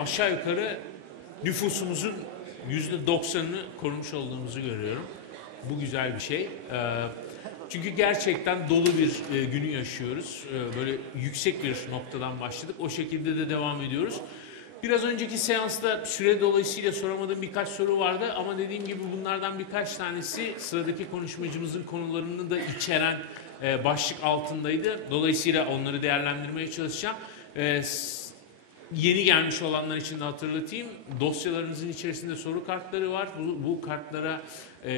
Aşağı yukarı nüfusumuzun %90'ını korumuş olduğumuzu görüyorum. Bu güzel bir şey. Çünkü gerçekten dolu bir günü yaşıyoruz. Böyle yüksek bir noktadan başladık. O şekilde de devam ediyoruz. Biraz önceki seansta süre dolayısıyla soramadığım birkaç soru vardı ama dediğim gibi bunlardan birkaç tanesi sıradaki konuşmacımızın konularını da içeren başlık altındaydı. Dolayısıyla onları değerlendirmeye çalışacağım. Yeni gelmiş olanlar için de hatırlatayım. Dosyalarınızın içerisinde soru kartları var. Bu kartlara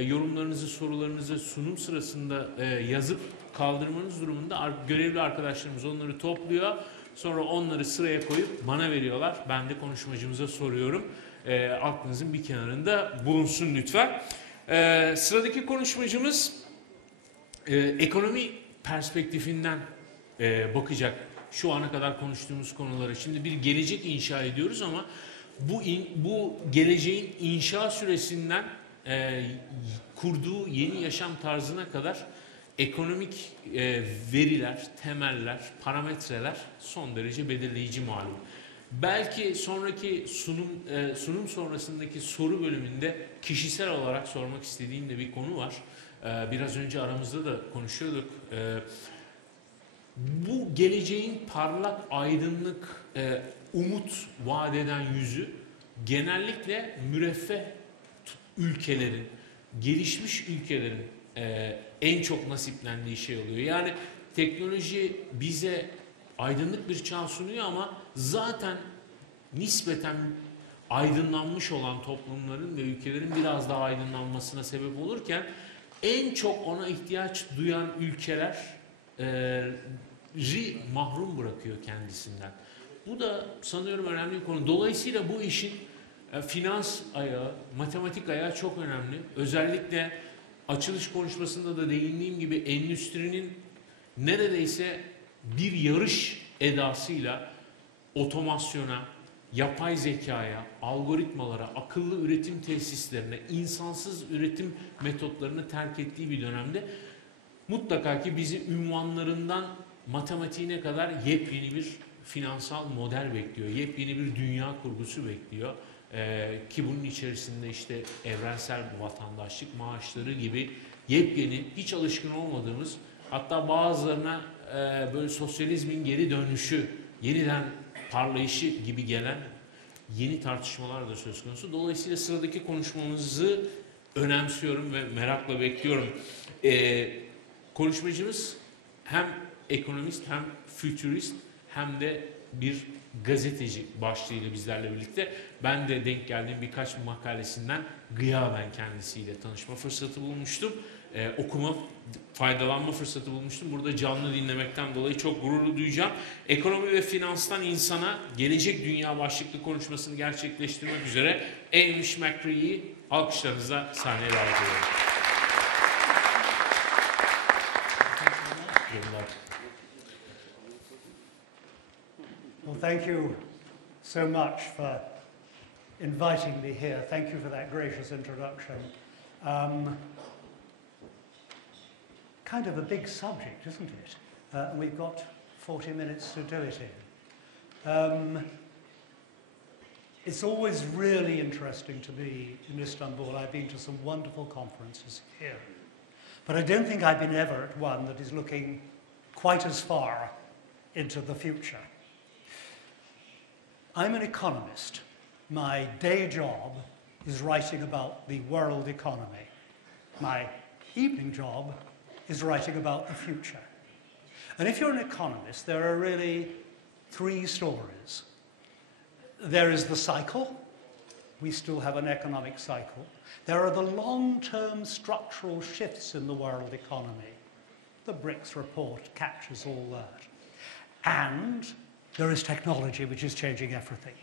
yorumlarınızı, sorularınızı sunum sırasında yazıp kaldırmanız durumunda görevli arkadaşlarımız onları topluyor. Sonra onları sıraya koyup bana veriyorlar. Ben de konuşmacımıza soruyorum. Aklınızın bir kenarında bulunsun lütfen. Sıradaki konuşmacımız ekonomi perspektifinden bakacak şu ana kadar konuştuğumuz konulara. Şimdi bir gelecek inşa ediyoruz ama bu geleceğin inşa süresinden kurduğu yeni yaşam tarzına kadar ekonomik veriler, temeller, parametreler son derece belirleyici malum. Belki sonraki sunum sonrasındaki soru bölümünde kişisel olarak sormak istediğim de bir konu var. Biraz önce aramızda da konuşuyorduk. Bu geleceğin parlak, aydınlık, umut vaat eden yüzü genellikle müreffeh ülkelerin, gelişmiş ülkelerin en çok nasiplendiği şey oluyor. Yani teknoloji bize aydınlık bir çağ sunuyor ama zaten nispeten aydınlanmış olan toplumların ve ülkelerin biraz daha aydınlanmasına sebep olurken en çok ona ihtiyaç duyan ülkeler mahrum bırakıyor kendisinden. Bu da sanıyorum önemli bir konu. Dolayısıyla bu işin finans ayağı, matematik ayağı çok önemli. Özellikle açılış konuşmasında da değindiğim gibi endüstrinin neredeyse bir yarış edasıyla otomasyona, yapay zekaya, algoritmalara, akıllı üretim tesislerine, insansız üretim metotlarını terk ettiği bir dönemde mutlaka ki bizi ünvanlarından matematiğine kadar yepyeni bir finansal model bekliyor. Yepyeni bir dünya kurgusu bekliyor. Ki bunun içerisinde işte evrensel vatandaşlık maaşları gibi yepyeni, hiç alışkın olmadığımız, hatta bazılarına böyle sosyalizmin geri dönüşü, yeniden parlayışı gibi gelen yeni tartışmalar da söz konusu. Dolayısıyla sıradaki konuşmamızı önemsiyorum ve merakla bekliyorum. Konuşmacımız hem ekonomist hem fütürist hem de bir gazeteci başlığıyla bizlerle birlikte. Ben de denk geldiğim birkaç makalesinden gıyaben kendisiyle tanışma fırsatı bulmuştum. Okuma, faydalanma fırsatı bulmuştum. Burada canlı dinlemekten dolayı çok gururlu duyacağım. Ekonomi ve finanstan insana gelecek dünya başlıklı konuşmasını gerçekleştirmek üzere Hamish Mcrae'yi alkışlarınızla sahneye davet ediyorum. Well, thank you so much for inviting me here. Thank you for that gracious introduction. Kind of a big subject, isn't it? And we've got 40 minutes to do it in. It's always really interesting to be in Istanbul. I've been to some wonderful conferences here. But I don't think I've been ever at one that is looking quite as far into the future. I'm an economist. My day job is writing about the world economy. My evening job is writing about the future. And if you're an economist, there are really three stories. There is the cycle. We still have an economic cycle. There are the long-term structural shifts in the world economy. The BRICS report captures all that. And there is technology, which is changing everything.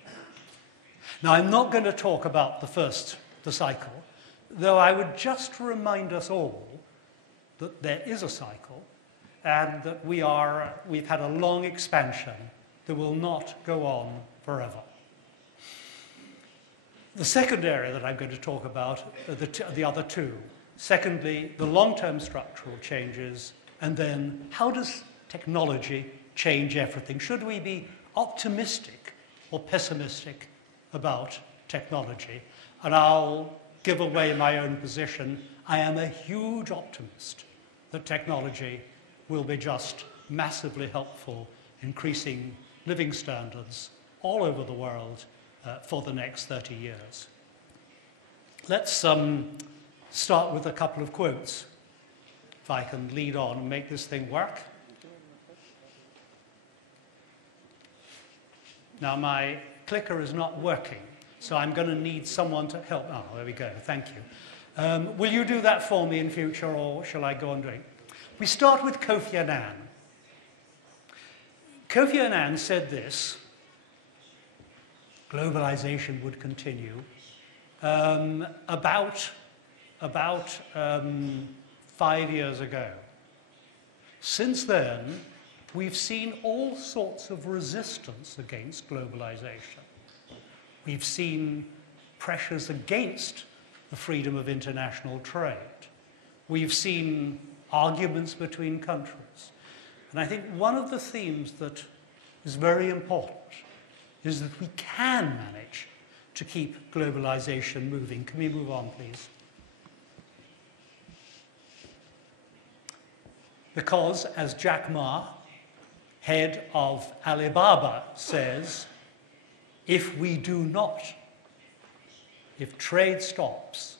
Now, I'm not going to talk about the cycle, though I would just remind us all that there is a cycle and that we've had a long expansion that will not go on forever. The second area that I'm going to talk about are the other two. Secondly, the long-term structural changes, and then how does technology change everything? Should we be optimistic or pessimistic about technology. And I'll give away my own position. I am a huge optimist that technology will be just massively helpful, increasing living standards all over the world for the next 30 years. Let's start with a couple of quotes, if I can lead on and make this thing work. Now, my clicker is not working, so I'm going to need someone to help. Oh, there we go. Thank you. Will you do that for me in future, or shall I go on doing? We start with Kofi Annan. Kofi Annan said this: globalization would continue about 5 years ago. Since then, we've seen all sorts of resistance against globalization. We've seen pressures against the freedom of international trade. We've seen arguments between countries. And I think one of the themes that is very important is that we can manage to keep globalization moving. Can we move on, please? Because, as Jack Ma, head of Alibaba, says, if we do not, if trade stops,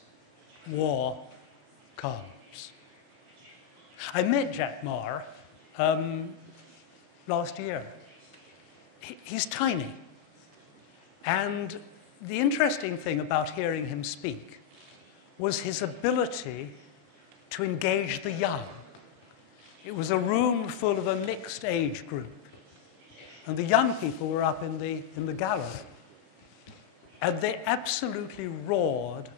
war comes. I met Jack Ma last year. He's tiny. And the interesting thing about hearing him speak was his ability to engage the young. It was a room full of a mixed age group. And the young people were up in the gallery. And they absolutely roared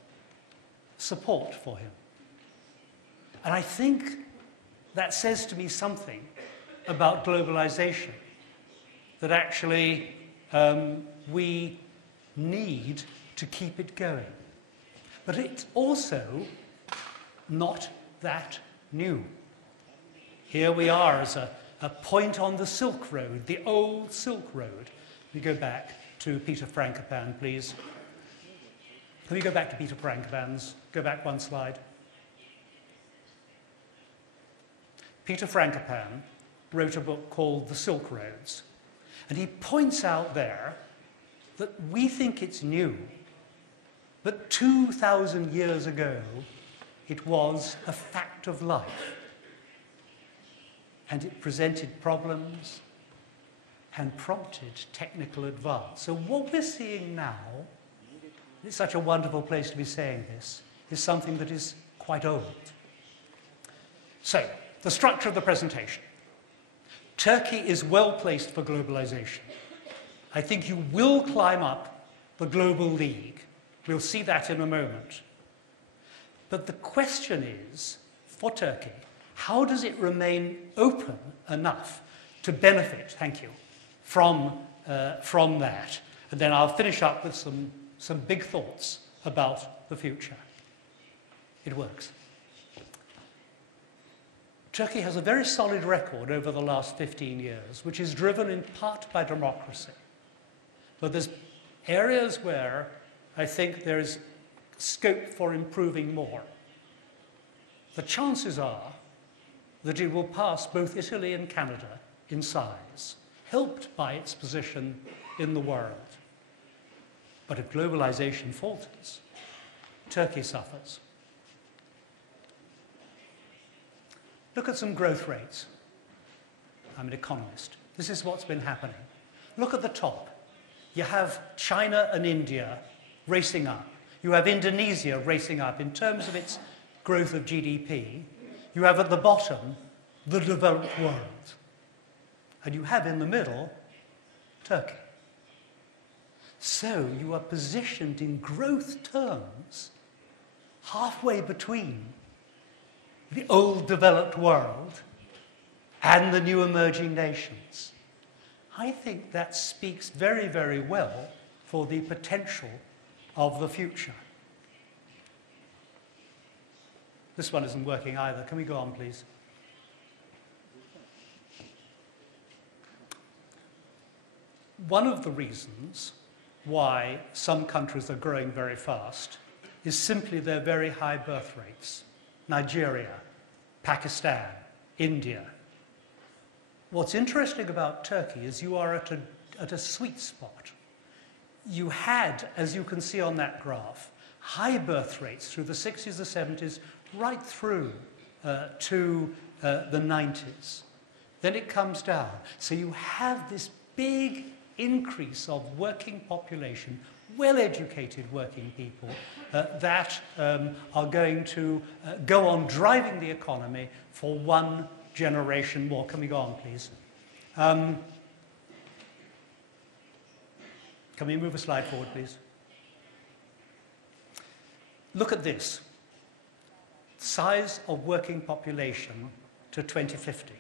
support for him. And I think that says to me something about globalization, that actually we need to keep it going. But it's also not that new. Here we are as a point on the Silk Road, the old Silk Road. We go back to Peter Frankopan, please. Can we go back to Peter Frankopan's? Go back one slide. Peter Frankopan wrote a book called The Silk Roads. And he points out there that we think it's new, but 2,000 years ago, it was a fact of life. And it presented problems and prompted technical advance. So what we're seeing now, it's such a wonderful place to be saying this, is something that is quite old. So, the structure of the presentation. Turkey is well placed for globalization. I think you will climb up the global league. We'll see that in a moment. But the question is, for Turkey, how does it remain open enough to benefit, thank you, from that? And then I'll finish up with some big thoughts about the future. It works. Turkey has a very solid record over the last 15 years, which is driven in part by democracy. But there's areas where I think there is scope for improving more. The chances are that it will pass both Italy and Canada in size, helped by its position in the world. But if globalization falters, Turkey suffers. Look at some growth rates. I'm an economist. This is what's been happening. Look at the top. You have China and India racing up. You have Indonesia racing up in terms of its growth of GDP. You have at the bottom the developed world. And you have in the middle Turkey. So you are positioned in growth terms halfway between the old developed world and the new emerging nations. I think that speaks very, very well for the potential of the future. This one isn't working either. Can we go on, please? One of the reasons why some countries are growing very fast is simply their very high birth rates. Nigeria, Pakistan, India. What's interesting about Turkey is you are at a sweet spot. You had, as you can see on that graph, high birth rates through the 60s, the 70s, right through to the 90s. Then it comes down. So you have this big increase of working population, well-educated working people that are going to go on driving the economy for one generation more. Can we go on, please? Can we move a slide forward, please? Look at this. Size of working population to 2050.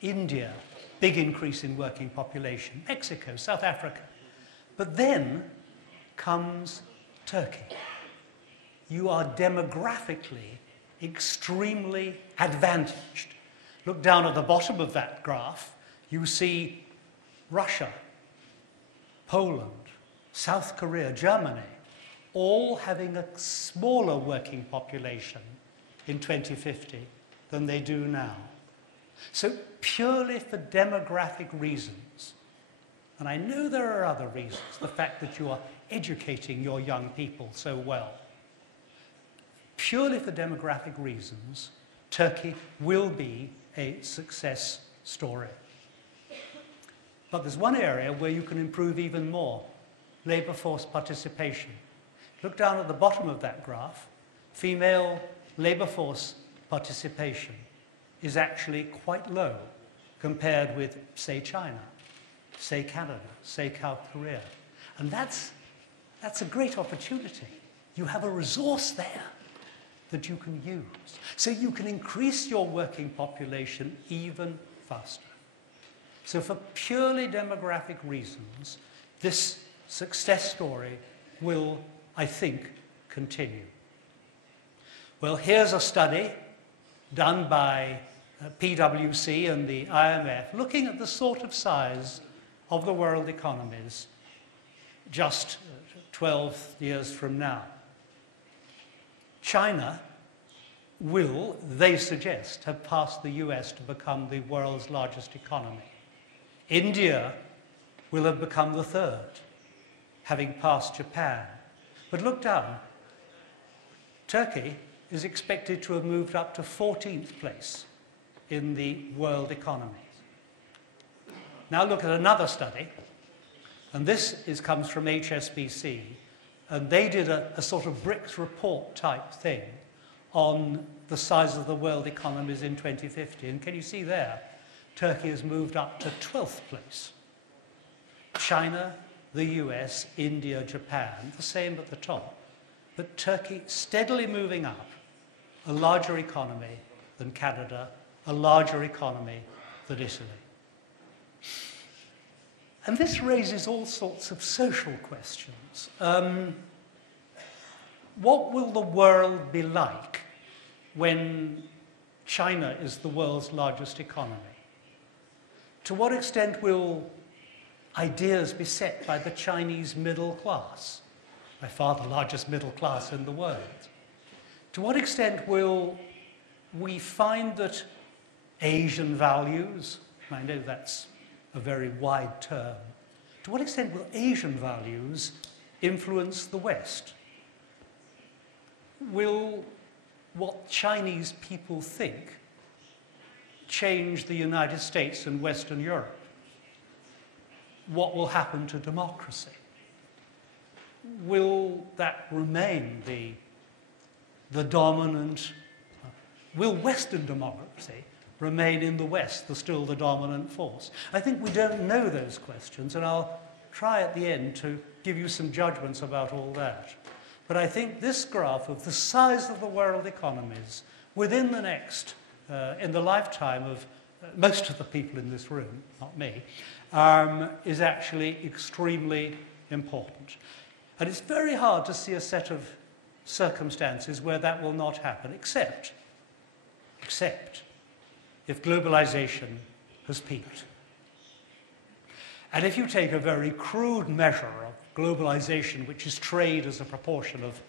India, big increase in working population. Mexico, South Africa. But then comes Turkey. You are demographically extremely advantaged. Look down at the bottom of that graph. You see Russia, Poland, South Korea, Germany, all having a smaller working population in 2050 than they do now. So purely for demographic reasons, and I know there are other reasons, the fact that you are educating your young people so well, purely for demographic reasons, Turkey will be a success story. But there's one area where you can improve even more, labour force participation. Look down at the bottom of that graph. Female labour force participation is actually quite low compared with, say, China, say, Canada, say, South Korea. And that's a great opportunity. You have a resource there that you can use. So you can increase your working population even faster. So for purely demographic reasons, this success story will, I think, continue. Well, here's a study done by PwC and the IMF looking at the sort of size of the world economies just 12 years from now. China will, they suggest, have passed the US to become the world's largest economy. India will have become the third, having passed Japan. But look down. Turkey is expected to have moved up to 14th place in the world economy. Now look at another study, and this comes from HSBC, and they did a sort of BRICS report type thing on the size of the world economies in 2050. And can you see there, Turkey has moved up to 12th place. China, the US, India, Japan, the same at the top. But Turkey steadily moving up, a larger economy than Canada, a larger economy than Italy. And this raises all sorts of social questions. What will the world be like when China is the world's largest economy? To what extent will ideas be set by the Chinese middle class, by far the largest middle class in the world? To what extent will we find that Asian values, I know that's a very wide term, to what extent will Asian values influence the West? Will what Chinese people think change the United States and Western Europe? What will happen to democracy? Will that remain the dominant, will Western democracy remain in the West, still the dominant force? I think we don't know those questions, and I'll try at the end to give you some judgments about all that. But I think this graph of the size of the world economies within the next, in the lifetime of most of the people in this room, not me, is actually extremely important. And it's very hard to see a set of circumstances where that will not happen, except if globalization has peaked. And if you take a very crude measure of globalization, which is trade as a proportion of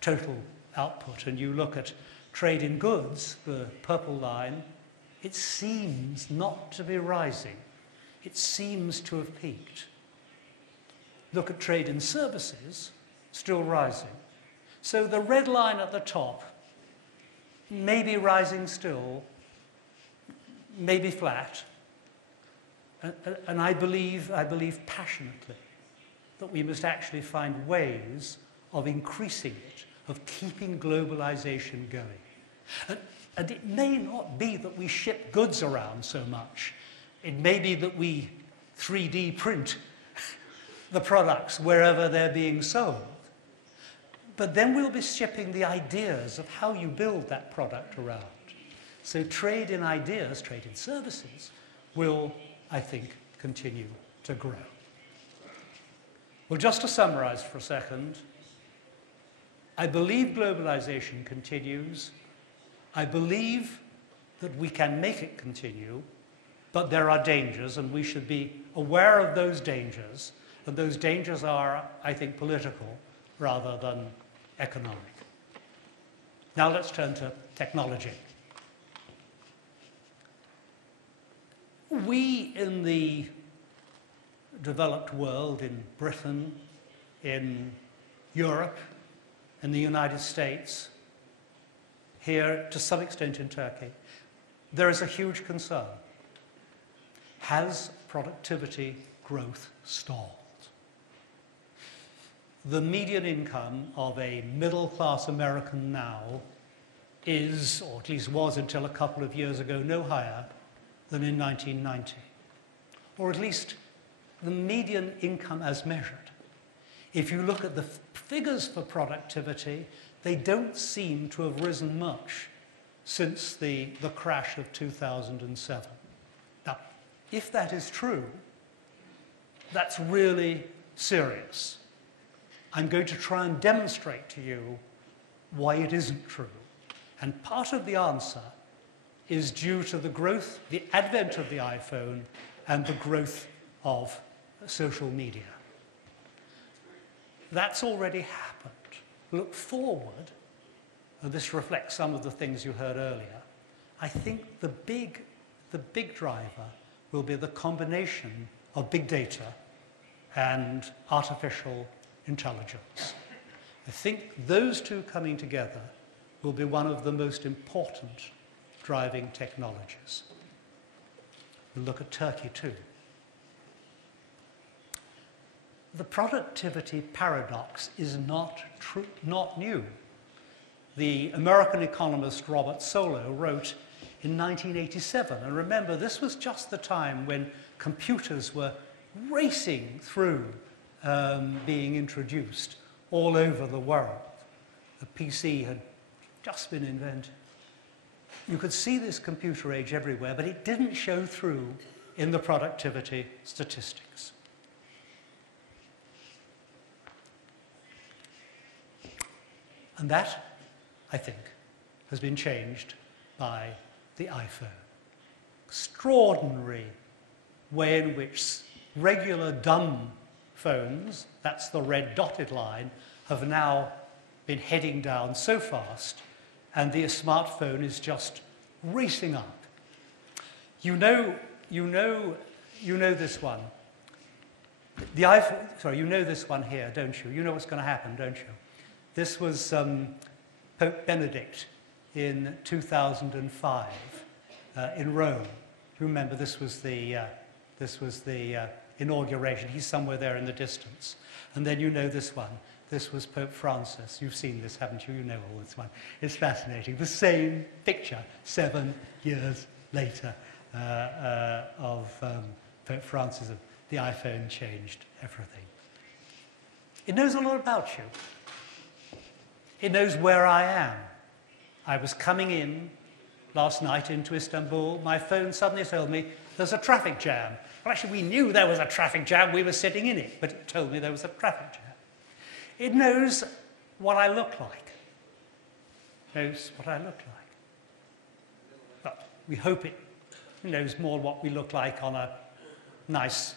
total output, and you look at trade in goods, the purple line, it seems not to be rising. It seems to have peaked. Look at trade in services, still rising. So the red line at the top may be rising still, maybe flat. And I believe passionately that we must actually find ways of increasing it, of keeping globalization going. And it may not be that we ship goods around so much. It may be that we 3D print the products wherever they're being sold. But then we'll be shipping the ideas of how you build that product around. So trade in ideas, trade in services, will, I think, continue to grow. Well, just to summarize for a second, I believe globalization continues. I believe that we can make it continue, but there are dangers, and we should be aware of those dangers. And those dangers are, I think, political rather than economic. Now let's turn to technology. We in the developed world, in Britain, in Europe, in the United States, here to some extent in Turkey, there is a huge concern. Has productivity growth stalled? The median income of a middle-class American now is, or at least was until a couple of years ago, no higher than in 1990. Or at least the median income as measured. If you look at the figures for productivity, they don't seem to have risen much since the crash of 2007. Now, if that is true, that's really serious. I'm going to try and demonstrate to you why it isn't true. And part of the answer is due to the growth, the advent of the iPhone, and the growth of social media. That's already happened. Look forward, and this reflects some of the things you heard earlier. I think the big driver will be the combination of big data and artificial intelligence. I think those two coming together will be one of the most important driving technologies. We'll look at Turkey too. The productivity paradox is not new. The American economist Robert Solow wrote in 1987, and remember, this was just the time when computers were racing through being introduced all over the world. The PC had just been invented. You could see this computer age everywhere, but it didn't show through in the productivity statistics. And that, I think, has been changed by the iPhone. Extraordinary way in which regular dumb phones, that's the red dotted line, have now been heading down so fast, and the smartphone is just racing up. You know this one. The iPhone, sorry, you know this one here, don't you? You know what's going to happen, don't you? This was Pope Benedict in 2005 in Rome. You remember this was the inauguration. He's somewhere there in the distance. And then you know this one. This was Pope Francis. You've seen this, haven't you? You know all this one. It's fascinating. The same picture 7 years later of Pope Francis. The iPhone changed everything. It knows a lot about you. It knows where I am. I was coming in last night into Istanbul. My phone suddenly told me there's a traffic jam. Well, actually, we knew there was a traffic jam. We were sitting in it, but it told me there was a traffic jam. It knows what I look like. It knows what I look like. But we hope it knows more what we look like on a nice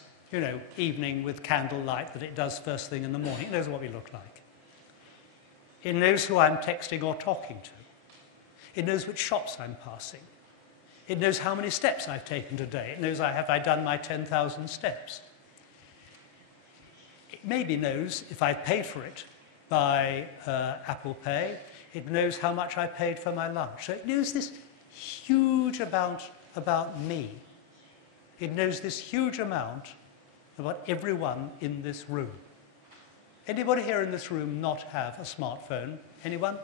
evening with candlelight that it does first thing in the morning. It knows what we look like. It knows who I'm texting or talking to. It knows which shops I'm passing. It knows how many steps I've taken today. It knows have I done my 10,000 steps. It maybe knows if I've paid for it by Apple Pay. It knows how much I paid for my lunch. So it knows this huge amount about me. It knows this huge amount about everyone in this room. Anybody here in this room not have a smartphone? Anyone?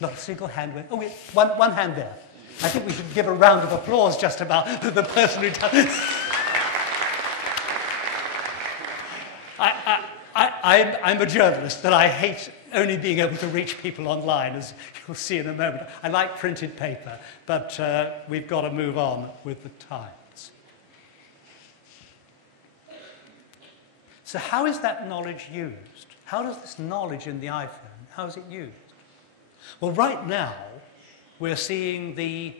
Not a single hand. Oh, wait, one hand there. I think we should give a round of applause just about the person who does. I'm a journalist, but I hate only being able to reach people online, as you'll see in a moment. I like printed paper, but we've got to move on with the times. So how is that knowledge used? How does this knowledge in the iPhone, how is it used? Well, right now, we're seeing the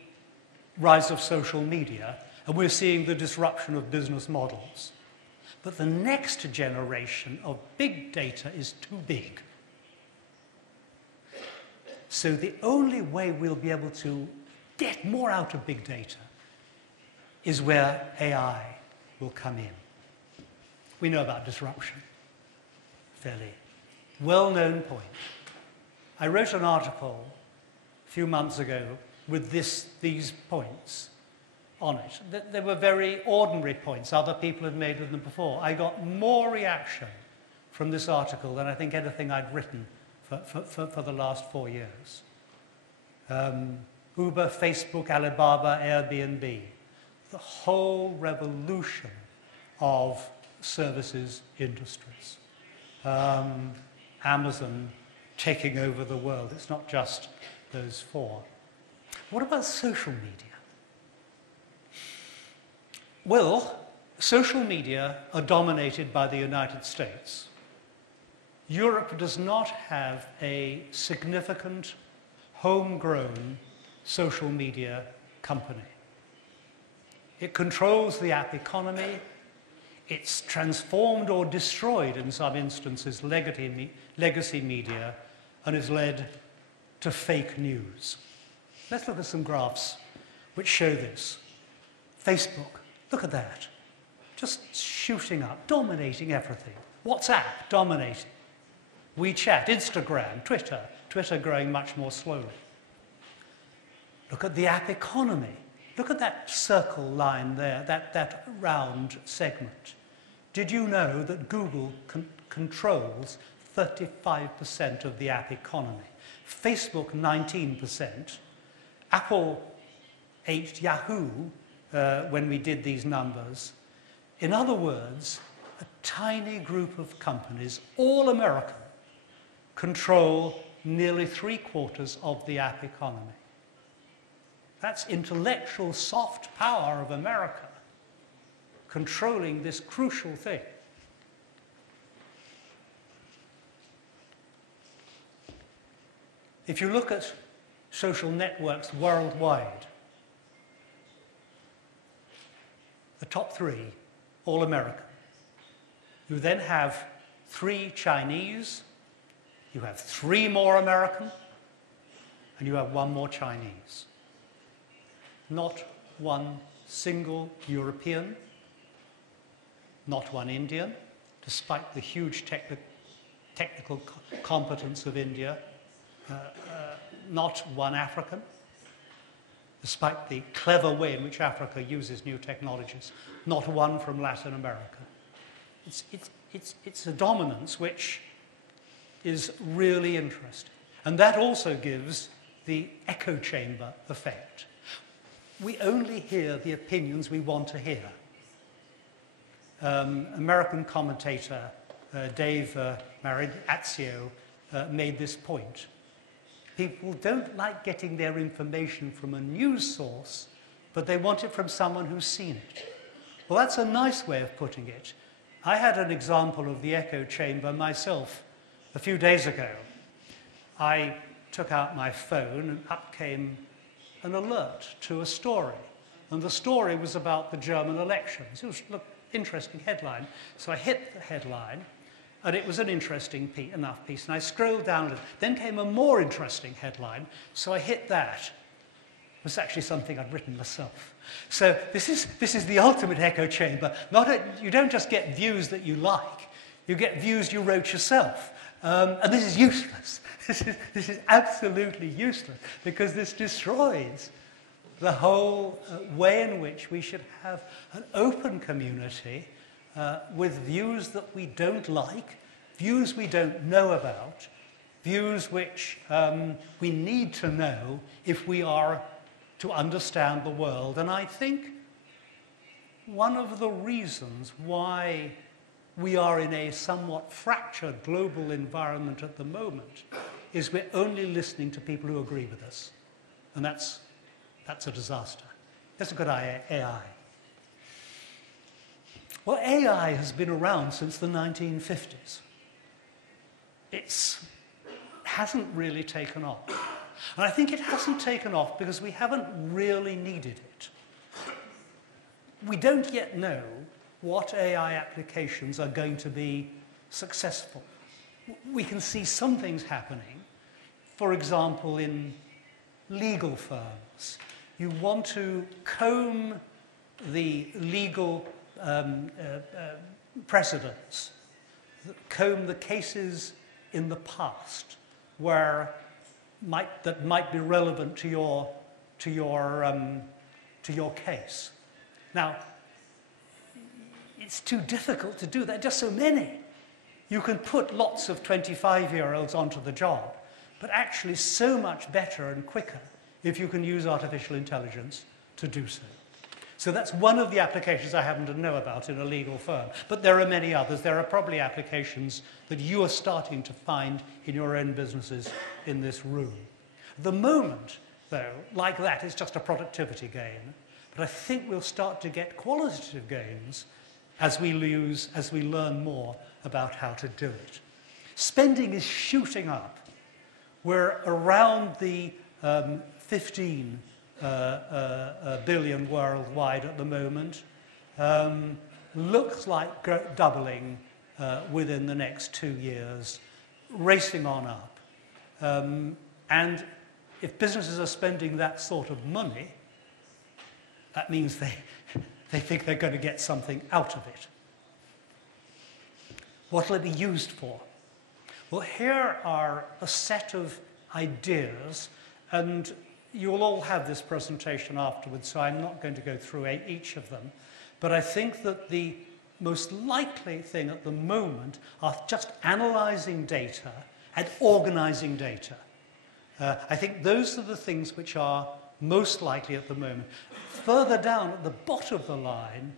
rise of social media, and we're seeing the disruption of business models. But the next generation of big data is too big. So the only way we'll be able to get more out of big data is where AI will come in. We know about disruption. Fairly well-known point. I wrote an article a few months ago with these points on it. They were very ordinary points. Other people had made them before. I got more reaction from this article than I think anything I'd written for the last 4 years. Uber, Facebook, Alibaba, Airbnb. The whole revolution of services industries. Amazon taking over the world. It's not just those four. What about social media? Well, social media are dominated by the United States. Europe does not have a significant homegrown social media company. It controls the app economy. It's transformed or destroyed, in some instances, legacy media, and has led to fake news. Let's look at some graphs which show this. Facebook, look at that. Just shooting up, dominating everything. WhatsApp, dominating. WeChat, Instagram, Twitter growing much more slowly. Look at the app economy. Look at that circle line there, that round segment. Did you know that Google controls 35% of the app economy? Facebook, 19%. Apple ate Yahoo when we did these numbers. In other words, a tiny group of companies, all American, control nearly 3/4 of the app economy. That's intellectual soft power of America controlling this crucial thing. If you look at social networks worldwide, the top 3, all American. You then have 3 Chinese, you have 3 more American, and you have 1 more Chinese. Not one single European, not one Indian, despite the huge technical competence of India, not one African, despite the clever way in which Africa uses new technologies, not one from Latin America. It's a dominance which is really interesting. And that also gives the echo chamber effect. We only hear the opinions we want to hear. American commentator Dave Marizio made this point. People don't like getting their information from a news source, but they want it from someone who's seen it. Well, that's a nice way of putting it. I had an example of the echo chamber myself a few days ago. I took out my phone and up came an alert to a story. and the story was about the German elections. It was an interesting headline. So I hit the headline, and it was an interesting enough piece, and I scrolled down a little. Then came a more interesting headline, so I hit that. It was actually something I'd written myself. So this is the ultimate echo chamber. You don't just get views that you like, you get views you wrote yourself. And this is useless. This is absolutely useless, because this destroys the whole way in which we should have an open community with views that we don't like, views we don't know about, views which we need to know if we are to understand the world. And I think one of the reasons why we are in a somewhat fractured global environment at the moment is we're only listening to people who agree with us. And that's a disaster. Let's look at AI. Well, AI has been around since the 1950s. It hasn't really taken off. And I think it hasn't taken off because we haven't really needed it. We don't yet know what AI applications are going to be successful. We can see some things happening. For example, in legal firms, you want to comb the legal precedents, comb the cases in the past that might be relevant to your case. Now, it's too difficult to do that. Just so many. You can put lots of 25-year-olds onto the job, but actually so much better and quicker if you can use artificial intelligence to do so. So that's one of the applications I happen to know about in a legal firm. But there are many others. There are probably applications that you are starting to find in your own businesses in this room. The moment, though, like that, it's just a productivity gain. But I think we'll start to get qualitative gains as we learn more about how to do it. Spending is shooting up. We're around the 15 billion worldwide at the moment. Looks like doubling within the next 2 years, racing on up. And if businesses are spending that sort of money, that means they think they're going to get something out of it. What will it be used for? Well, here are a set of ideas, and you'll all have this presentation afterwards, so I'm not going to go through each of them. But I think that the most likely thing at the moment are just analyzing data and organizing data. I think those are the things which are most likely at the moment. Further down at the bottom of the line,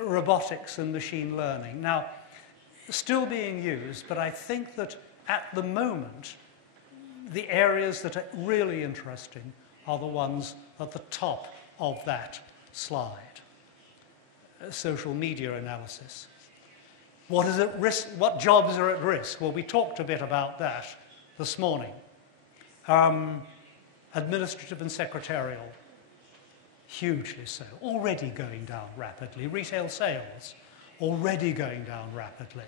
robotics and machine learning. Now, still being used, but I think that at the moment, the areas that are really interesting are the ones at the top of that slide. Social media analysis. What is at risk? What jobs are at risk? Well, we talked a bit about that this morning. Administrative and secretarial, hugely so, already going down rapidly. Retail sales, already going down rapidly.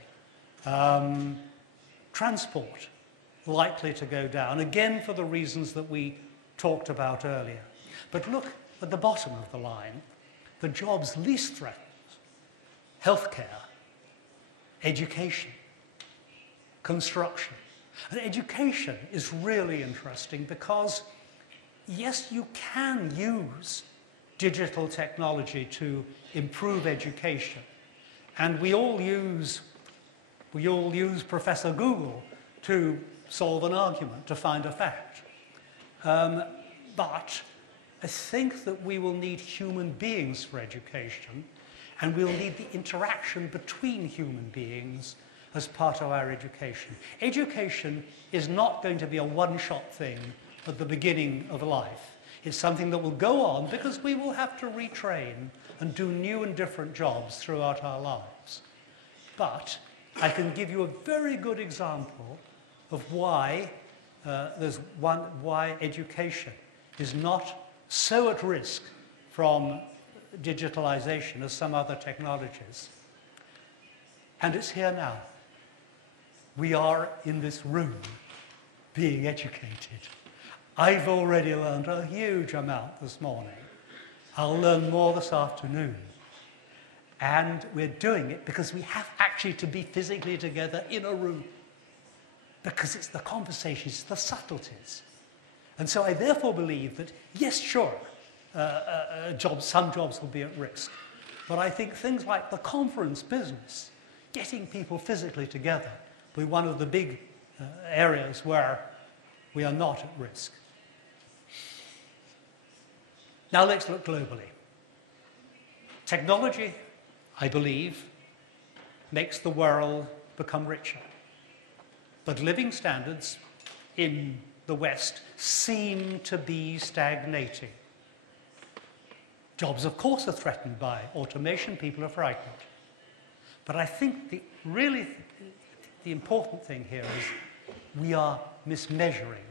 Transport, likely to go down, again for the reasons that we talked about earlier. But look at the bottom of the line, the jobs least threatened: healthcare, education, construction. And education is really interesting because, yes, you can use digital technology to improve education. And we all use Professor Google to solve an argument, to find a fact. But I think that we will need human beings for education, and we'll need the interaction between human beings as part of our education. Education is not going to be a one-shot thing at the beginning of life. It's something that will go on because we will have to retrain and do new and different jobs throughout our lives. But I can give you a very good example of why why education is not so at risk from digitalization as some other technologies. And it's here now. We are in this room being educated. I've already learned a huge amount this morning. I'll learn more this afternoon. And we're doing it because we have actually to be physically together in a room. Because it's the conversations, the subtleties. And so I therefore believe that, yes, sure, some jobs will be at risk. But I think things like the conference business, getting people physically together, will be one of the big areas where we are not at risk. Now let's look globally. Technology, I believe, makes the world become richer. But living standards in the West seem to be stagnating. Jobs, of course, are threatened by automation. People are frightened. But I think the important thing here is we are mismeasuring.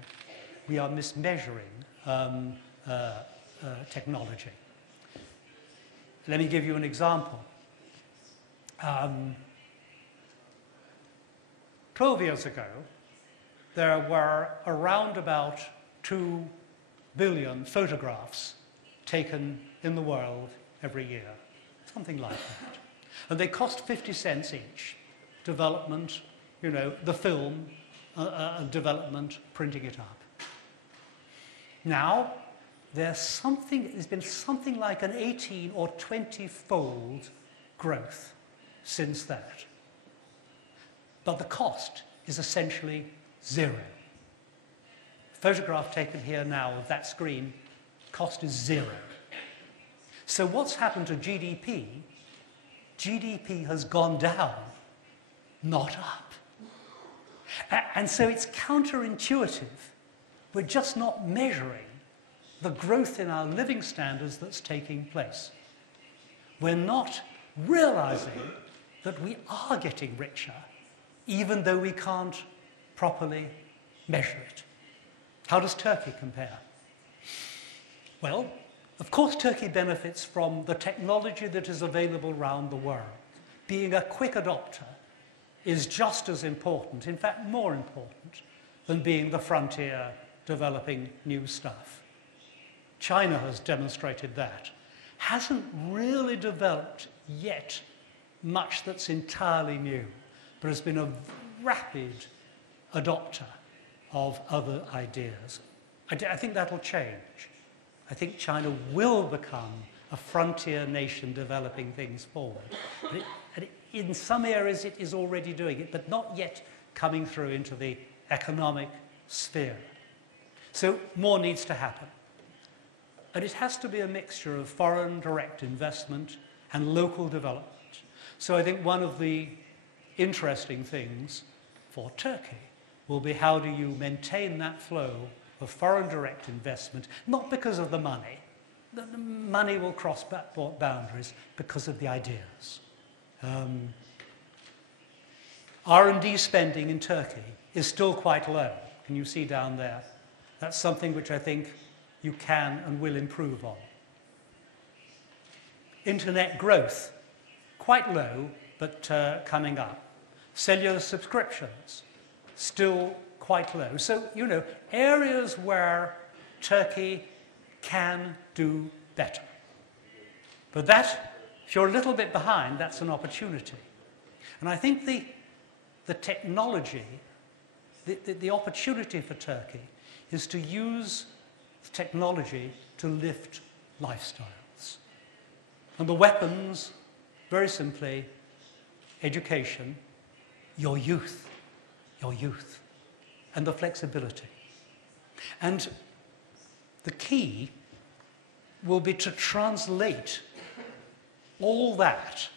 We are mismeasuring technology. Let me give you an example. 12 years ago, there were around about 2 billion photographs taken in the world every year, something like that. And they cost 50 cents each. Development, the film, development, printing it up. Now, there's been something like an 18 or 20-fold growth since that. But the cost is essentially zero. Photograph taken here now of that screen, cost is zero. So what's happened to GDP? GDP has gone down, not up. And so it's counterintuitive. We're just not measuring the growth in our living standards that's taking place. We're not realizing that we are getting richer, even though we can't properly measure it. How does Turkey compare? Well, of course, Turkey benefits from the technology that is available around the world. Being a quick adopter is just as important, in fact, more important, than being the frontier developing new stuff. China has demonstrated that. Hasn't really developed yet much that's entirely new, but has been a rapid adopter of other ideas. I think that'll change. I think China will become a frontier nation developing things forward. In some areas it is already doing it, but not yet coming through into the economic sphere. So more needs to happen. And it has to be a mixture of foreign direct investment and local development. So I think one of the interesting things for Turkey will be how do you maintain that flow of foreign direct investment, not because of the money. The money will cross boundaries because of the ideas. R&D spending in Turkey is still quite low. Can you see down there? That's something which I think you can and will improve on. Internet growth, quite low, but coming up. Cellular subscriptions, still quite low. So, areas where Turkey can do better. But that, if you're a little bit behind, that's an opportunity. And I think the technology, the opportunity for Turkey is to use technology to lift lifestyles. And the weapons, very simply, education, your youth, and the flexibility. And the key will be to translate all that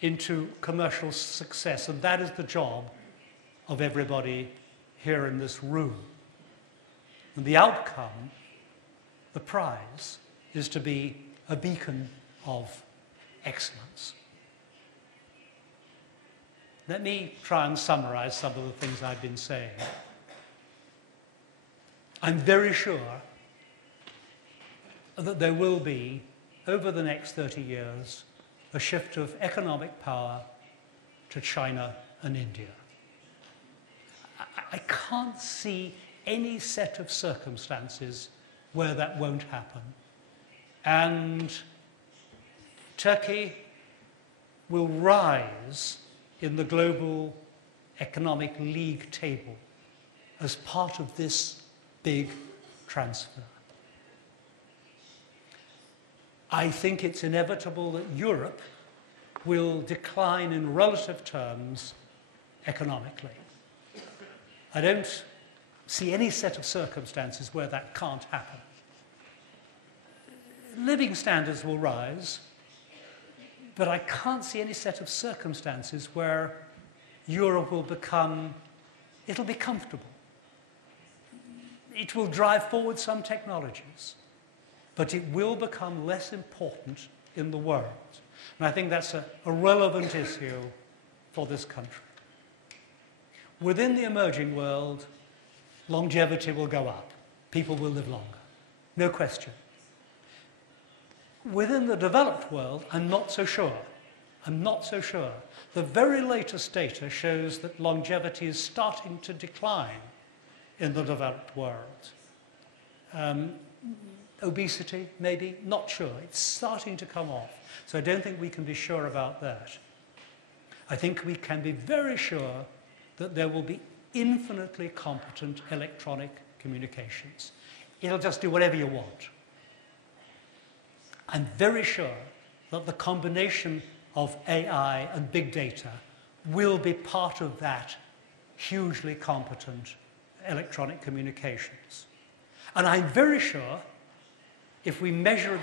into commercial success, and that is the job of everybody here in this room. And the outcome, the prize, is to be a beacon of excellence. Let me try and summarize some of the things I've been saying. I'm very sure that there will be over the next 30 years, a shift of economic power to China and India. I can't see any set of circumstances where that won't happen. And Turkey will rise in the global economic league table as part of this big transfer. I think it's inevitable that Europe will decline in relative terms economically. I don't see any set of circumstances where that can't happen. Living standards will rise, but I can't see any set of circumstances where Europe will it'll be comfortable. It will drive forward some technologies, but it will become less important in the world. And I think that's a relevant issue for this country. Within the emerging world, longevity will go up. People will live longer. No question. Within the developed world, I'm not so sure. I'm not so sure. The very latest data shows that longevity is starting to decline in the developed world. Obesity, maybe, not sure. It's starting to come off. So I don't think we can be sure about that. I think we can be very sure that there will be infinitely competent electronic communications. It'll just do whatever you want. I'm very sure that the combination of AI and big data will be part of that hugely competent electronic communications. And I'm very sure if we measure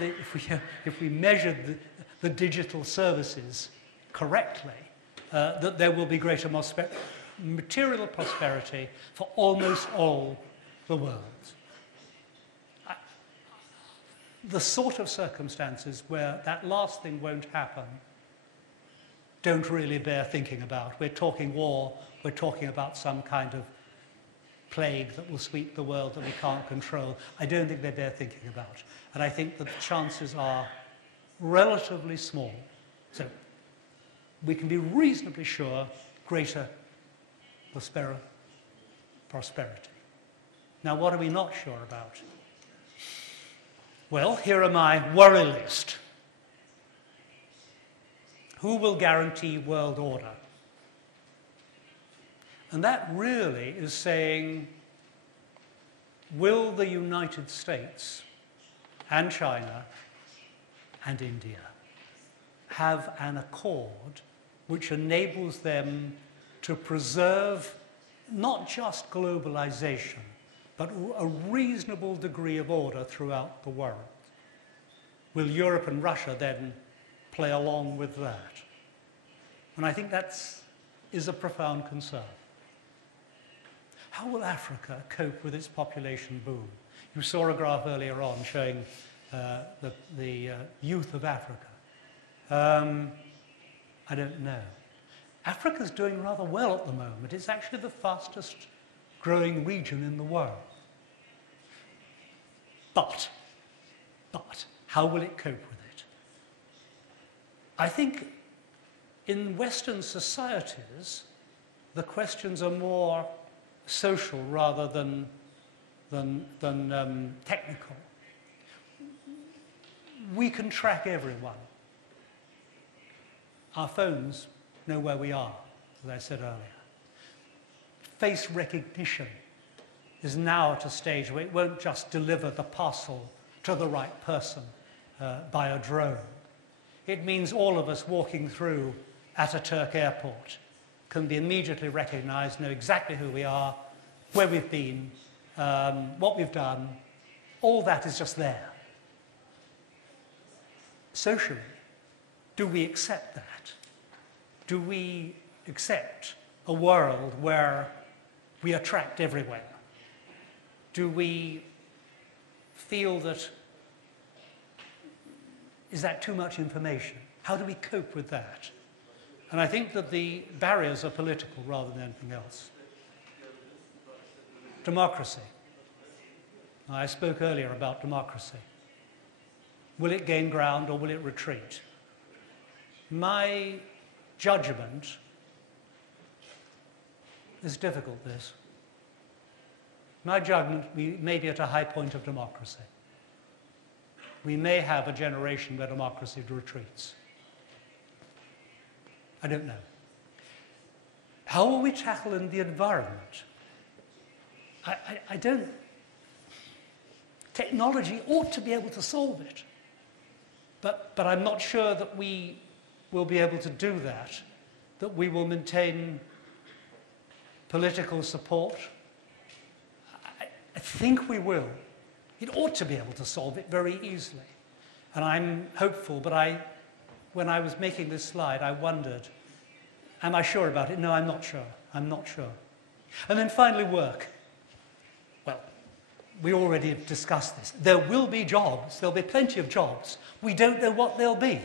the digital services correctly, that there will be greater material prosperity for almost all the world. The sort of circumstances where that last thing won't happen don't really bear thinking about. We're talking war, we're talking about some kind of plague that will sweep the world that we can't control. I don't think they bear thinking about. And I think that the chances are relatively small. So we can be reasonably sure greater prosperity. Now, what are we not sure about? Well, here are my worry list. Who will guarantee world order? And that really is saying, will the United States and China and India have an accord which enables them to preserve not just globalization, but a reasonable degree of order throughout the world? Will Europe and Russia then play along with that? And I think that is a profound concern. How will Africa cope with its population boom? You saw a graph earlier on showing the youth of Africa. I don't know. Africa's doing rather well at the moment. It's actually the fastest growing region in the world. But how will it cope with it? I think in Western societies, the questions are more social rather than technical. We can track everyone. Our phones know where we are, as I said earlier. Face recognition is now at a stage where it won't just deliver the parcel to the right person by a drone. It means all of us walking through Ataturk Airport can be immediately recognized, know exactly who we are, where we've been, what we've done. All that is just there. Socially, do we accept that? Do we accept a world where we are tracked everywhere? Do we feel that, is that too much information? How do we cope with that? And I think that the barriers are political rather than anything else. Democracy. I spoke earlier about democracy. Will it gain ground or will it retreat? My judgment is difficult, this. My judgment, we may be at a high point of democracy. We may have a generation where democracy retreats. I don't know. How will we tackle in the environment? I don't. Technology ought to be able to solve it. But I'm not sure that we will be able to do that we will maintain political support. I think we will. It ought to be able to solve it very easily. And I'm hopeful, but when I was making this slide, I wondered, am I sure about it? No, I'm not sure. I'm not sure. And then finally, work. Well, we already discussed this. There will be jobs. There'll be plenty of jobs. We don't know what they'll be.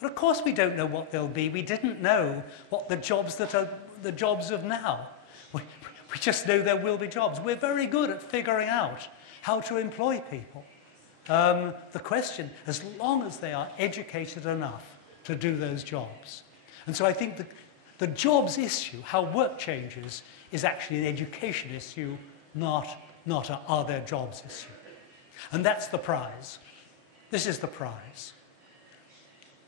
But of course we don't know what they'll be. We didn't know what the jobs that are the jobs of now. We just know there will be jobs. We're very good at figuring out how to employ people. The question, as long as they are educated enough to do those jobs. And so I think the jobs issue, how work changes, is actually an education issue, not a are there jobs issue. And that's the prize. This is the prize.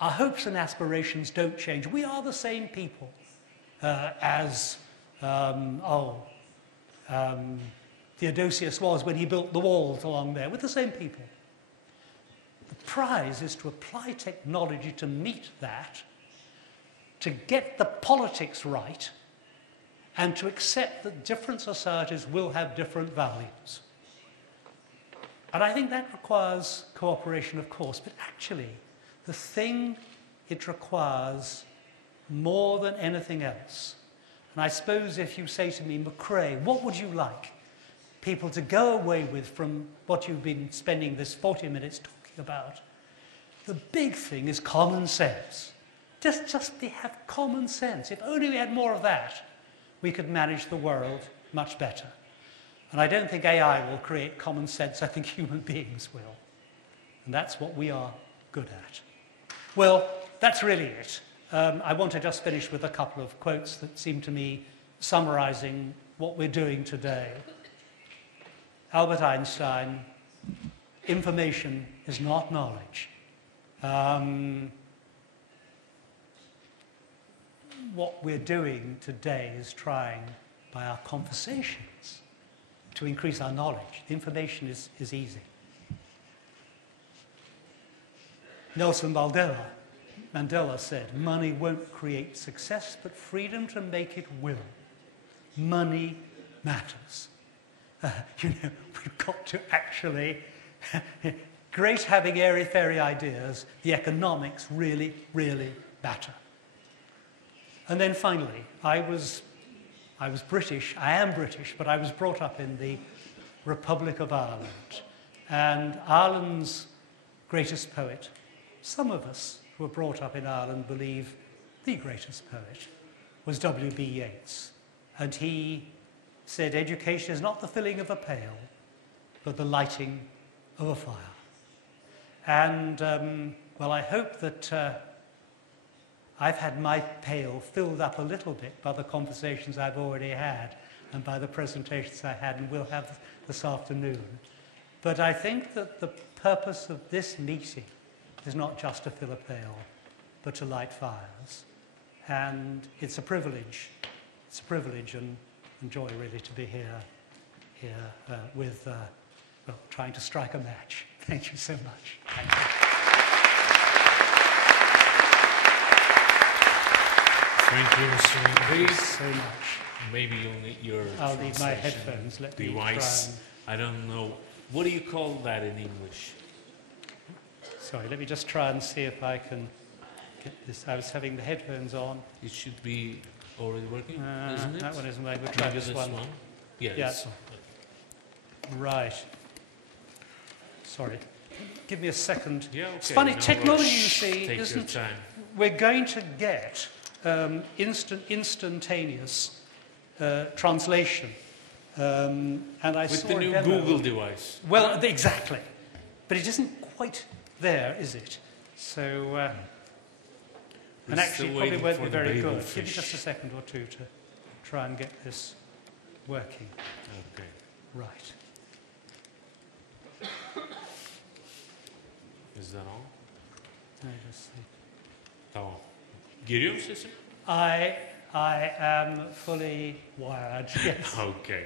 Our hopes and aspirations don't change. We are the same people as Theodosius was when he built the walls along there. We're the same people. The prize is to apply technology to meet that, to get the politics right, and to accept that different societies will have different values. And I think that requires cooperation, of course, but actually, the thing it requires more than anything else, and I suppose if you say to me, Mcrae, what would you like people to go away with from what you've been spending this 40 minutes talking about? The big thing is common sense. Just have common sense. If only we had more of that, we could manage the world much better. And I don't think AI will create common sense. I think human beings will. And that's what we are good at. Well, that's really it. I want to just finish with a couple of quotes that seem to me summarizing what we're doing today. Albert Einstein, information is not knowledge. What we're doing today is trying, by our conversations, to increase our knowledge. Information is easy. Nelson Mandela said, money won't create success, but freedom to make it will. Money matters. We've got to actually, great having airy-fairy ideas, the economics really, really matter. And then finally, I was British, I am British, but I was brought up in the Republic of Ireland. And Ireland's greatest poet, some of us who were brought up in Ireland believe the greatest poet, was W.B. Yeats. And he said, education is not the filling of a pail, but the lighting of a fire. And, well, I hope that I've had my pail filled up a little bit by the conversations I've already had and by the presentations I had and will have this afternoon. But I think that the purpose of this meeting is not just to fill a pail, but to light fires. And it's a privilege. It's a privilege and joy, really, to be here with, well, trying to strike a match. Thank you so much. Thank you. Thank you, Mr. Mcrae. So much. Maybe you'll need your I'll need my headphones. Let me device. I don't know. What do you call that in English? Sorry, let me just try and see if I can get this. I was having the headphones on. It should be already working, isn't it? That one isn't. We'll try this one. Yeah. Yes. Right. Sorry. Give me a second. Yeah, okay. It's funny, no technology, rush. you see, Take isn't. your time. We're going to get instantaneous translation. And I with saw the a new demo. Google device. Well, exactly. But it isn't quite there, is it? So, and We're actually still probably waiting won't for be the very bagel good. Give me fish. just a second or two to try and get this working. Okay. Right. Is that all? Let me just see. Tamam. Geliyor mu sesim? I am fully wired. Yes. Okay.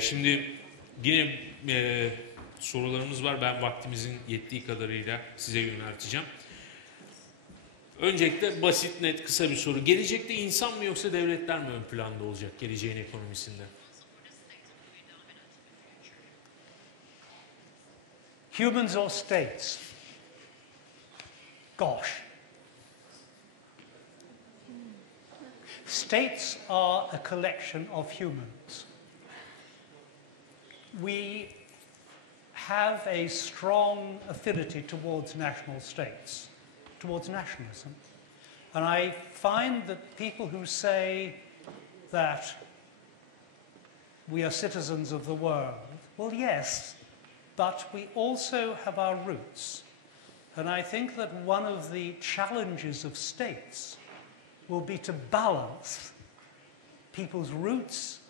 Şimdi yine sorularımız var. Ben vaktimizin yettiği kadarıyla size yönelteceğim. Öncelikle basit, net, kısa bir soru. Gelecekte insan mı yoksa devletler mi ön planda olacak geleceğin ekonomisinde? Humans or states? Gosh. States are a collection of humans. We have a strong affinity towards national states, towards nationalism. And I find that people who say that we are citizens of the world, well, yes, but we also have our roots. And I think that one of the challenges of states will be to balance people's roots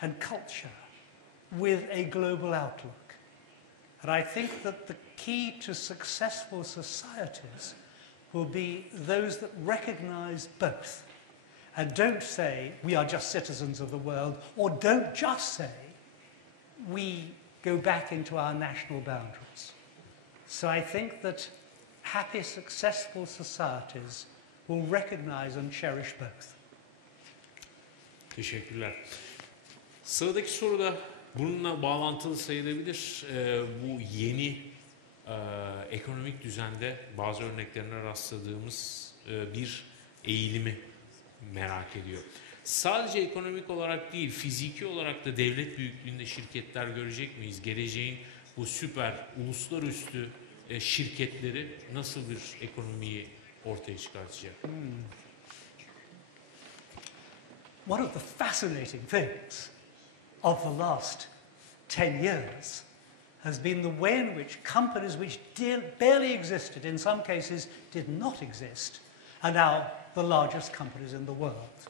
and culture with a global outlook. And I think that the key to successful societies will be those that recognize both and don't say we are just citizens of the world, or don't just say we go back into our national boundaries. So I think that happy, successful societies will recognize and cherish both. Teşekkürler. Sıradaki soru da bununla bağlantılı sayılabilir. Bu yeni ekonomik düzende bazı örneklerine rastladığımız bir eğilimi merak ediyor. Sadece ekonomik olarak değil, fiziki olarak da devlet büyüklüğünde şirketler görecek miyiz? Geleceğin bu süper, uluslararası şirketleri nasıl bir ekonomiyi ortaya çıkartacak? One of the fascinating things of the last 10 years has been the way in which companies which barely existed, in some cases did not exist, are now the largest companies in the world.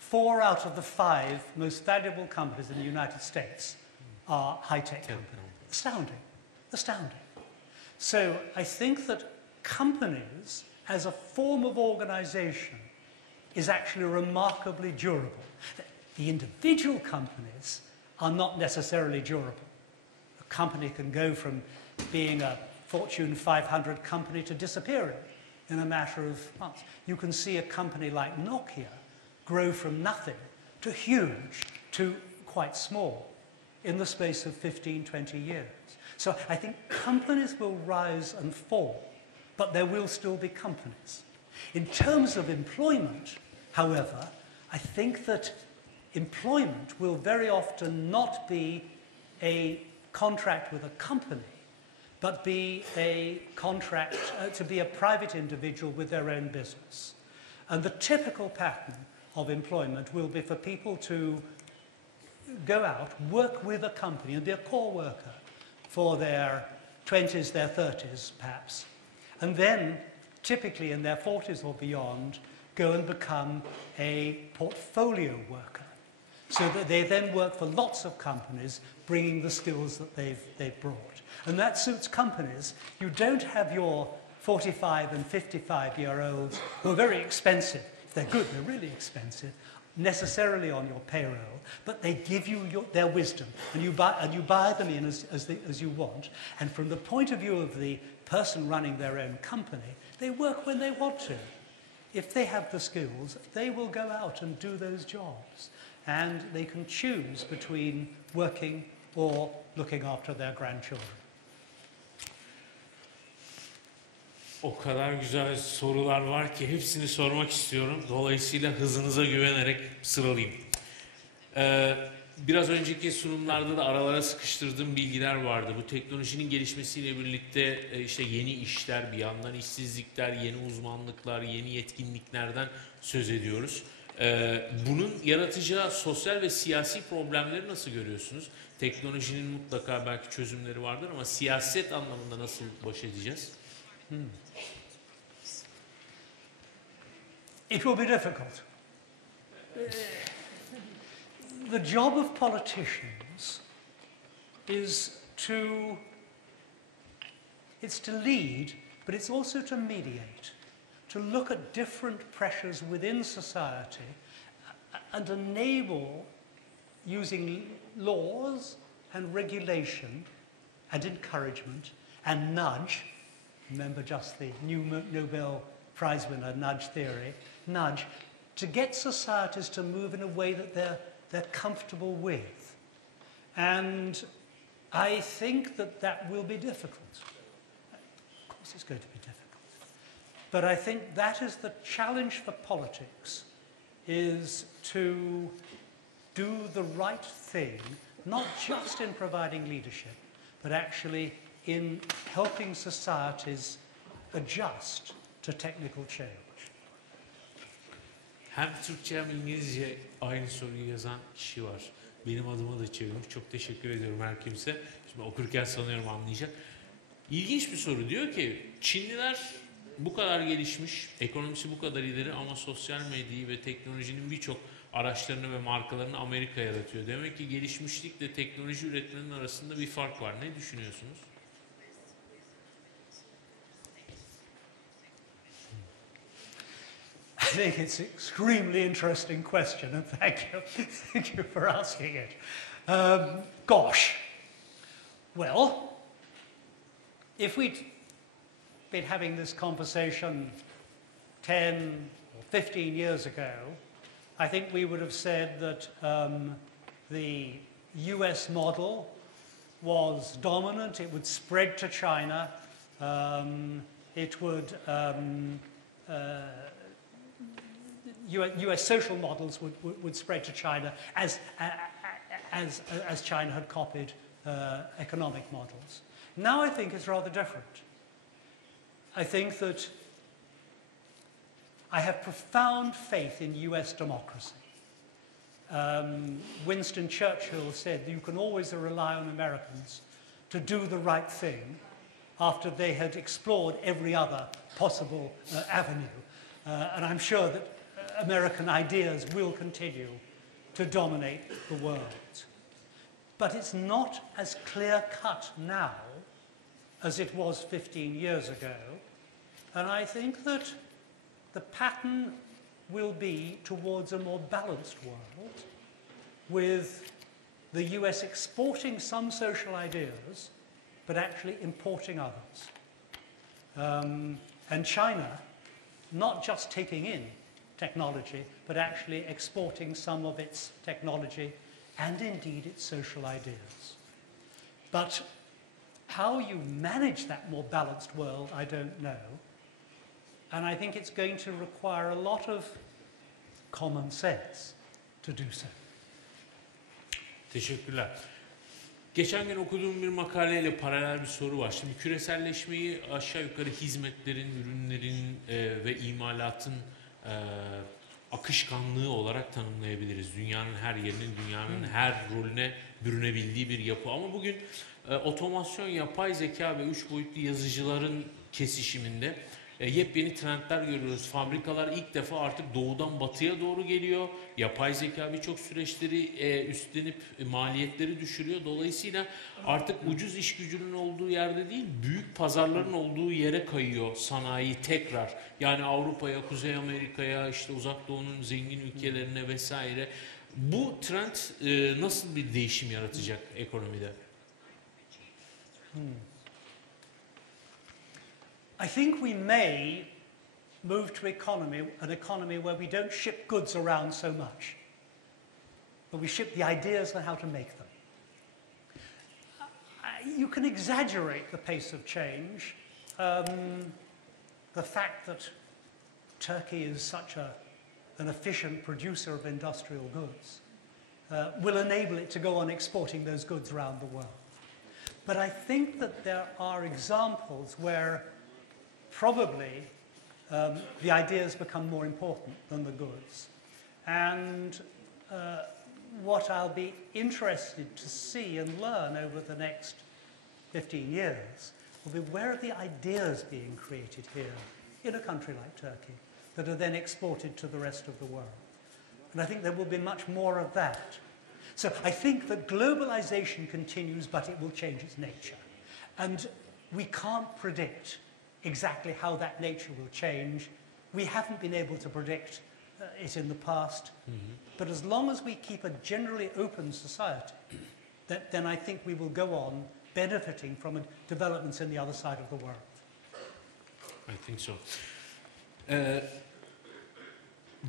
4 out of the 5 most valuable companies in the United States are high-tech companies. Astounding. Astounding. So I think that companies as a form of organization is actually remarkably durable. The individual companies are not necessarily durable. A company can go from being a Fortune 500 company to disappearing in a matter of months. You can see a company like Nokia grow from nothing to huge to quite small in the space of 15, 20 years. So I think companies will rise and fall, but there will still be companies. In terms of employment, however, I think that employment will very often not be a contract with a company, but be a contract to be a private individual with their own business. And the typical pattern of employment will be for people to go out, work with a company and be a core worker for their 20s, their 30s perhaps, and then typically in their 40s or beyond go and become a portfolio worker, so that they then work for lots of companies bringing the skills that they've brought. And that suits companies. You don't have your 45 and 55-year-olds who are very expensive. If they're good, they're really expensive, necessarily on your payroll, but they give you their wisdom, and you buy them in as you want. And from the point of view of the person running their own company, they work when they want to. If they have the skills, they will go out and do those jobs. And they can choose between working or looking after their grandchildren. O kadar güzel sorular var ki hepsini sormak istiyorum. Dolayısıyla hızınıza güvenerek sıralayayım. Biraz önceki sunumlarda da aralara sıkıştırdığım bilgiler vardı. Bu teknolojinin gelişmesiyle birlikte işte yeni işler, bir yandan işsizlikler, yeni uzmanlıklar, yeni yetkinliklerden söz ediyoruz. Bunun yaratacağı sosyal ve siyasi problemleri nasıl görüyorsunuz? Teknolojinin mutlaka belki çözümleri vardır ama siyaset anlamında nasıl baş edeceğiz? It will be difficult. The job of politicians is to lead, but it's also to mediate, to look at different pressures within society and enable, using laws and regulation and encouragement and nudge, remember just the new Nobel Prize winner, nudge theory, nudge, to get societies to move in a way that they're comfortable with. And I think that will be difficult. Of course it's going to be difficult. But I think that is the challenge for politics, is to do the right thing, not just in providing leadership, but actually in helping societies adjust to technical change. Hem Türkçe hem İngilizce aynı soruyu yazan kişi var. Benim adıma da çevirmiş. Çok teşekkür ediyorum her kimse. Şimdi okurken sanıyorum anlayacak. İlginç bir soru. Diyor ki Çinliler bu kadar gelişmiş, ekonomisi bu kadar ileri ama sosyal medyayı ve teknolojinin birçok araçlarını ve markalarını Amerika yaratıyor. Demek ki gelişmişlikle teknoloji üretmenin arasında bir fark var. Ne düşünüyorsunuz? I think it's an extremely interesting question, and thank you for asking it. Gosh, well, if we'd been having this conversation 10 or 15 years ago, I think we would have said that the US model was dominant, it would spread to China, it would US social models would spread to China as China had copied economic models. Now I think it's rather different. I think that I have profound faith in US democracy. Winston Churchill said you can always rely on Americans to do the right thing after they had explored every other possible avenue. And I'm sure that American ideas will continue to dominate the world. But it's not as clear-cut now as it was 15 years ago. And I think that the pattern will be towards a more balanced world, with the US exporting some social ideas, but actually importing others. And China not just taking in technology, but actually exporting some of its technology and indeed its social ideas. But how you manage that more balanced world, I don't know. And I think it's going to require a lot of common sense to do so. Teşekkürler. Geçen gün okuduğum bir makaleyle paralel bir soru var. Şimdi küreselleşmeyi aşağı yukarı hizmetlerin, ürünlerin ve imalatın akışkanlığı olarak tanımlayabiliriz. Dünyanın her yerinin, dünyanın her rolüne bürünebildiği bir yapı. Ama bugün otomasyon, yapay zeka ve 3 boyutlu yazıcıların kesişiminde yepyeni trendler görüyoruz. Fabrikalar ilk defa artık doğudan batıya doğru geliyor. Yapay zeka birçok süreçleri üstlenip maliyetleri düşürüyor. Dolayısıyla artık ucuz iş gücünün olduğu yerde değil, büyük pazarların olduğu yere kayıyor sanayi tekrar. Yani Avrupa'ya, Kuzey Amerika'ya, işte Uzak Doğu'nun zengin ülkelerine vesaire. Bu trend nasıl bir değişim yaratacak ekonomide? I think we may move to an economy where we don't ship goods around so much, but we ship the ideas and how to make them. You can exaggerate the pace of change. The fact that Turkey is such an efficient producer of industrial goods will enable it to go on exporting those goods around the world. But I think that there are examples where probably the ideas become more important than the goods. And what I'll be interested to see and learn over the next 15 years will be where are the ideas being created here in a country like Turkey that are then exported to the rest of the world. And I think there will be much more of that. So I think that globalization continues, but it will change its nature. And we can't predict exactly how that nature will change. We haven't been able to predict it in the past. But as long as we keep a generally open society, then I think we will go on benefiting from developments in the other side of the world. I think so.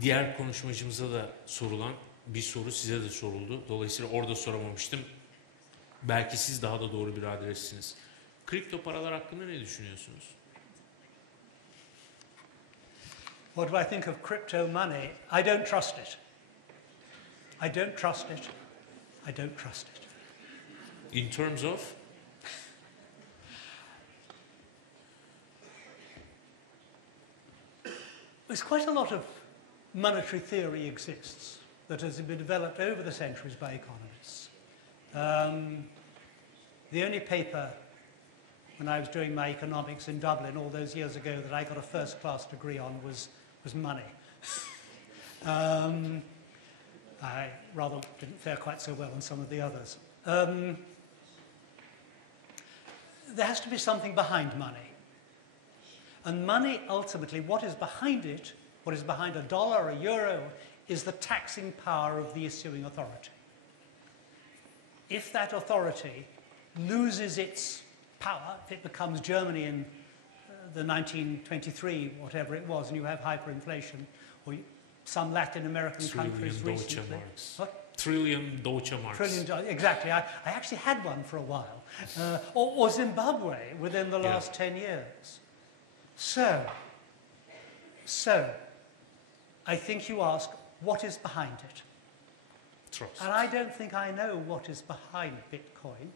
Diğer konuşmacımıza da sorulan bir soru size de soruldu. Dolayısıyla orada soramamıştım. Belki siz daha da doğru bir adressiniz. Kripto paralar hakkında ne düşünüyorsunuz? What do I think of crypto money? I don't trust it. I don't trust it. I don't trust it. In terms of? There's quite a lot of monetary theory exists that has been developed over the centuries by economists. The only paper when I was doing my economics in Dublin all those years ago that I got a first-class degree on was money. I rather didn't fare quite so well on some of the others. There has to be something behind money. And money, ultimately, what is behind it, what is behind a dollar or a euro, is the taxing power of the issuing authority. If that authority loses its power, if it becomes Germany in the 1923, whatever it was, and you have hyperinflation, or some Latin American countries recently. What? Trillion Deutsche Marks. Exactly. I actually had one for a while. Or Zimbabwe within the last 10 years. So, I think you ask, what is behind it? Trust. And I don't think I know what is behind Bitcoin.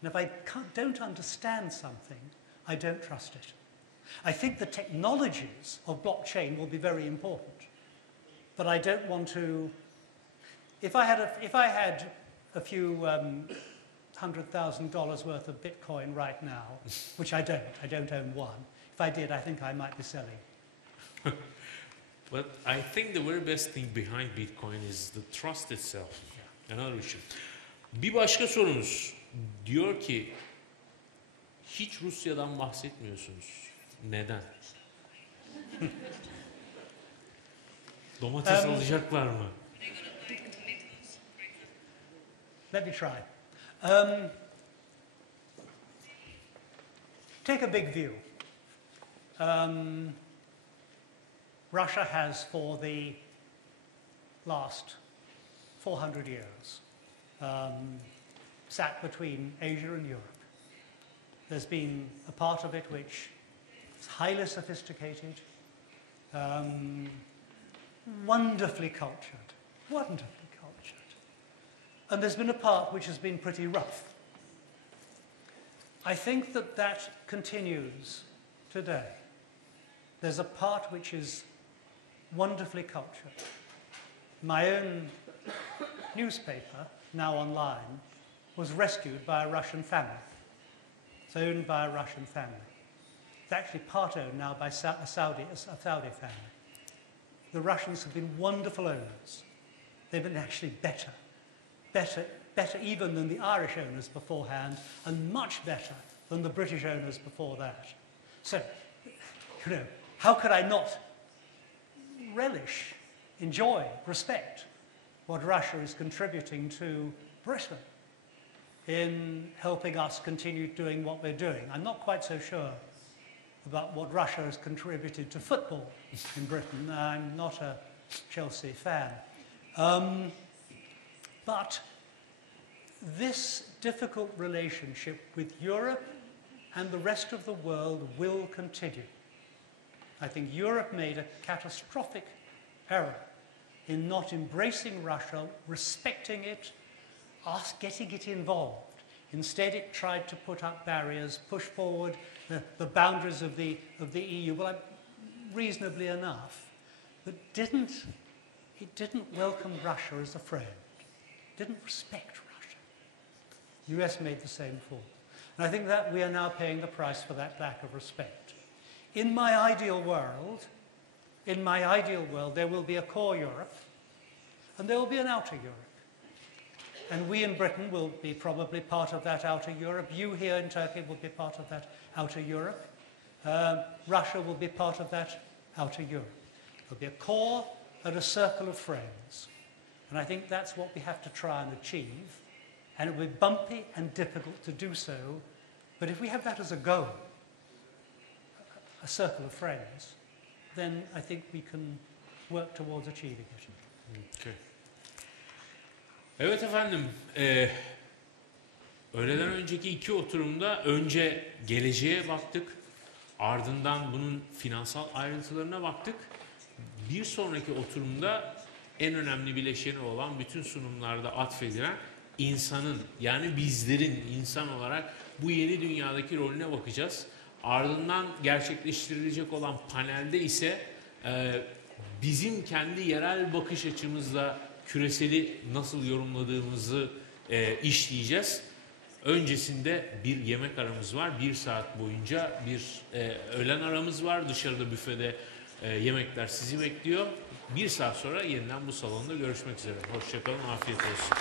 And if I don't understand something, I don't trust it. I think the technologies of blockchain will be very important. But I don't want to... If I had a few $100,000 worth of Bitcoin right now, which I don't own one. If I did, I think I might be selling. But I think the very best thing behind Bitcoin is the trust itself. Another issue. Bir başka sorumuz diyor ki hiç Rusya'dan bahsetmiyorsunuz. Neden? Domates alacaklar mı? Let me try. Take a big view. Russia has, for the last 400 years, sat between Asia and Europe. There's been a part of it which is highly sophisticated, wonderfully cultured. And there's been a part which has been pretty rough. I think that continues today. There's a part which is wonderfully cultured. My own newspaper, now online, was rescued by a Russian family. It's owned by a Russian family. It's actually part owned now by a Saudi family. The Russians have been wonderful owners. They've been actually better even than the Irish owners beforehand, and much better than the British owners before that. So, how could I not relish, enjoy, respect what Russia is contributing to Britain in helping us continue doing what we're doing? I'm not quite so sure about what Russia has contributed to football in Britain. I'm not a Chelsea fan. But this difficult relationship with Europe and the rest of the world will continue. I think Europe made a catastrophic error in not embracing Russia, respecting it, getting it involved. Instead, it tried to put up barriers, push forward the boundaries of the EU, reasonably enough, but didn't it didn't welcome Russia as a friend. It didn't respect Russia. The US made the same fault. And I think that we are now paying the price for that lack of respect. In my ideal world, there will be a core Europe, and there will be an outer Europe. And we in Britain will be probably part of that outer Europe. You here in Turkey will be part of that outer Europe. Russia will be part of that outer Europe. There will be a core and a circle of friends. And I think that's what we have to try and achieve. And it will be bumpy and difficult to do so. But if we have that as a goal, a circle of friends, then I think we can work towards achieving it. Okay. Evet efendim, öğleden önceki iki oturumda önce geleceğe baktık, ardından bunun finansal ayrıntılarına baktık. Bir sonraki oturumda en önemli bileşeni olan bütün sunumlarda atfedilen insanın, yani bizlerin insan olarak bu yeni dünyadaki rolüne bakacağız. Ardından gerçekleştirilecek olan panelde ise bizim kendi yerel bakış açımızla küreseli nasıl yorumladığımızı işleyeceğiz. Öncesinde bir yemek aramız var. 1 saat boyunca bir öğlen aramız var. Dışarıda büfede yemekler sizi bekliyor. 1 saat sonra yeniden bu salonda görüşmek üzere. Hoşça kalın, afiyet olsun.